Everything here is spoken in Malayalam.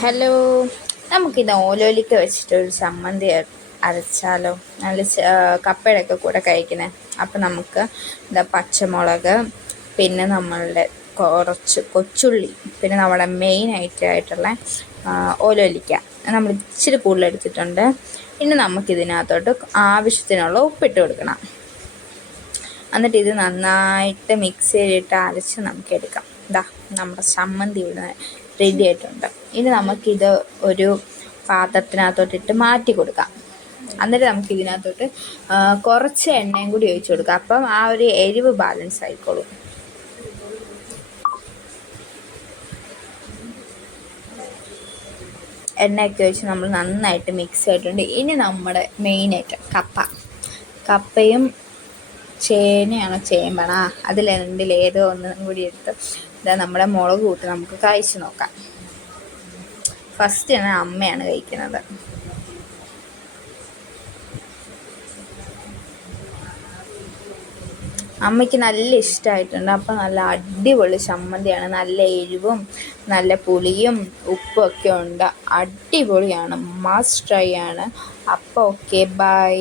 ഹലോ, നമുക്കിത് ഓലോലിക്ക വെച്ചിട്ടൊരു ചമ്മന്തി അരച്ചാലോ? നല്ല കപ്പയുടെ ഒക്കെ കൂടെ കഴിക്കണേ. അപ്പം നമുക്ക് എന്താ പച്ചമുളക്, പിന്നെ നമ്മളുടെ കുറച്ച് കൊച്ചുള്ളി, പിന്നെ നമ്മുടെ മെയിൻ ആയിട്ടുള്ള ഓലോലിക്ക നമ്മൾ ഇച്ചിരി കൂടുതലെടുത്തിട്ടുണ്ട്. ഇനി നമുക്കിതിനകത്തോട്ട് ആവശ്യത്തിനുള്ള ഉപ്പിട്ട് കൊടുക്കണം. എന്നിട്ട് ഇത് നന്നായിട്ട് മിക്സ് ചെയ്തിട്ട് അരച്ച് നമുക്കെടുക്കാം. ഇതാ നമ്മുടെ ചമ്മന്തി ഇവിടെ റെഡി ആയിട്ടുണ്ട്. ഇനി നമുക്കിത് ഒരു പാത്രത്തിനകത്തോട്ടിട്ട് മാറ്റി കൊടുക്കാം. എന്നിട്ട് നമുക്കിതിനകത്തോട്ട് കുറച്ച് എണ്ണയും കൂടി ഒഴിച്ചു കൊടുക്കാം. അപ്പം ആ ഒരു എരിവ് ബാലൻസ് ആയിക്കോളും. എണ്ണയൊക്കെ ഒഴിച്ച് നമ്മൾ നന്നായിട്ട് മിക്സ് ആയിട്ടുണ്ട്. ഇനി നമ്മുടെ മെയിൻ ഐറ്റം കപ്പയും ചേനയാണോ ചേമ്പണോ അതിൽ രണ്ടിലേതോ ഒന്നും കൂടി എടുത്ത് ഇതാ നമ്മുടെ മുളക് കൂട്ട് നമുക്ക് കഴിച്ച് നോക്കാം. ഫസ്റ്റ് അമ്മയാണ് കഴിക്കുന്നത്. അമ്മയ്ക്ക് നല്ല ഇഷ്ടമായിട്ടുണ്ട്. അപ്പം നല്ല അടിപൊളി ചമ്മന്തിയാണ്. നല്ല എരിവും നല്ല പുളിയും ഉപ്പും ഒക്കെ ഉണ്ട്. അടിപൊളിയാണ്, മസ്റ്റ് ട്രൈ ആണ്. അപ്പോൾ ഓക്കെ, ബൈ.